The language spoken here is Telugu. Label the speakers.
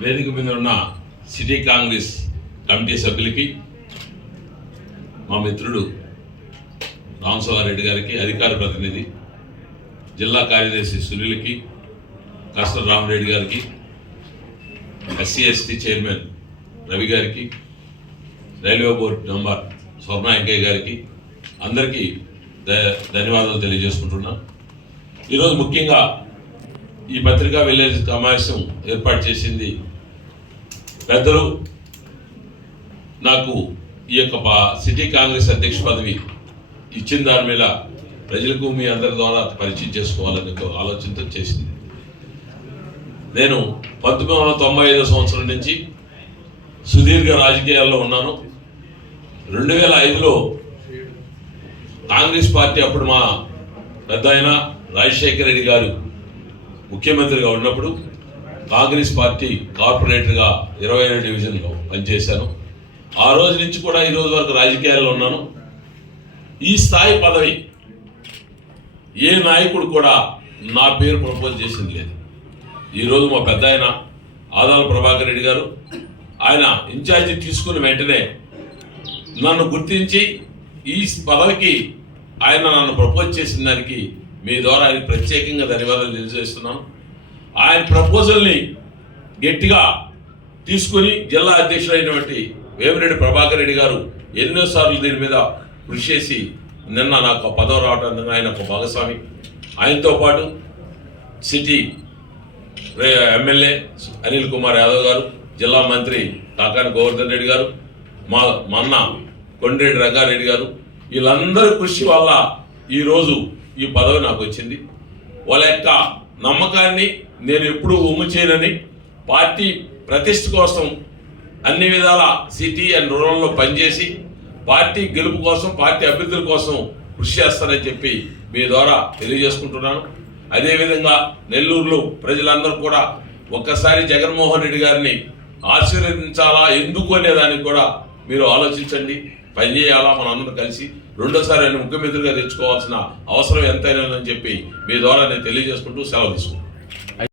Speaker 1: వేదిక మీద ఉన్న సిటీ కాంగ్రెస్ కమిటీ సభ్యులకి మా మిత్రుడు రామసవారెడ్డి గారికి అధికార ప్రతినిధి జిల్లా కార్యదర్శి సునీల్కి కస్టర్ రామరెడ్డి గారికి ఎస్సీ ఎస్టీ చైర్మన్ రవి గారికి రైల్వే బోర్డు మెంబర్ స్వర్ణాంకయ్య గారికి అందరికీ ధన్యవాదాలు తెలియజేసుకుంటున్నాను ఈరోజు ముఖ్యంగా ఈ పత్రికా విలేజ్ సమావేశం ఏర్పాటు చేసింది పెద్దలు. నాకు ఈ యొక్క సిటీ కాంగ్రెస్ అధ్యక్ష పదవి ఇచ్చిన దాని మీద ప్రజలకు మీ అందరి ద్వారా పరిచయం చేసుకోవాలనే ఒక ఆలోచనతో చేసింది. నేను పంతొమ్మిది వందల తొంభై ఐదో సంవత్సరం నుంచి సుదీర్ఘ రాజకీయాల్లో ఉన్నాను. రెండు వేల ఐదులో కాంగ్రెస్ పార్టీ అప్పుడు మా పెద్ద ఆయన రాజశేఖర రెడ్డి గారు ముఖ్యమంత్రిగా ఉన్నప్పుడు కాంగ్రెస్ పార్టీ కార్పొరేటర్గా ఇరవై ఏడు డివిజన్లో పనిచేశాను. ఆ రోజు నుంచి కూడా ఈ రోజు వరకు రాజకీయాల్లో ఉన్నాను. ఈ స్థాయి పదవి ఏ నాయకుడు కూడా నా పేరు ప్రపోజ్ చేసింది లేదు. ఈరోజు మా పెద్ద ఆయన ఆదాల ప్రభాకర్ రెడ్డి గారు ఆయన ఇన్ఛార్జి తీసుకున్న వెంటనే నన్ను గుర్తించి ఈ పదవికి ఆయన నన్ను ప్రపోజ్ చేసిన దానికి మీ ద్వారా ఆయన ప్రత్యేకంగా ధన్యవాదాలు తెలియజేస్తున్నాం. ఆయన ప్రపోజల్ని గట్టిగా తీసుకుని జిల్లా అధ్యక్షుడైనటువంటి వేమిరెడ్డి ప్రభాకర్ రెడ్డి గారు ఎన్నోసార్లు దీని మీద కృషి చేసి నిన్న నాకు పదవి రావడం ఆయన ఒక భాగస్వామి. ఆయనతో పాటు సిటీ ఎమ్మెల్యే అనిల్ కుమార్ యాదవ్ గారు జిల్లా మంత్రి కాకాని గోవర్ధన్ రెడ్డి గారు మా మా అన్న కొండ్రెడ్డి రంగారెడ్డి గారు వీళ్ళందరి కృషి వల్ల ఈరోజు ఈ పదవి నాకు వచ్చింది. వాళ్ళ యొక్క నమ్మకాన్ని నేను ఎప్పుడూ ఉమ్ము చేయనని పార్టీ ప్రతిష్ట కోసం అన్ని విధాల సిటీ అండ్ రూరల్లో పనిచేసి పార్టీ గెలుపు కోసం పార్టీ అభ్యర్థుల కోసం కృషి చేస్తానని చెప్పి మీ ద్వారా తెలియజేసుకుంటున్నాను. అదేవిధంగా నెల్లూరులో ప్రజలందరూ కూడా ఒక్కసారి జగన్మోహన్ రెడ్డి గారిని ఆశీర్వదించాలా ఎందుకు అనేదానికి కూడా మీరు ఆలోచించండి. పనిచేయాలా? మనందరం కలిసి రెండోసారి ఆయన ముఖ్యమంత్రిగా తెచ్చుకోవాల్సిన అవసరం ఎంతైనా చెప్పి మీ ద్వారా నేను తెలియజేసుకుంటూ సెలవు తీసుకుంటాను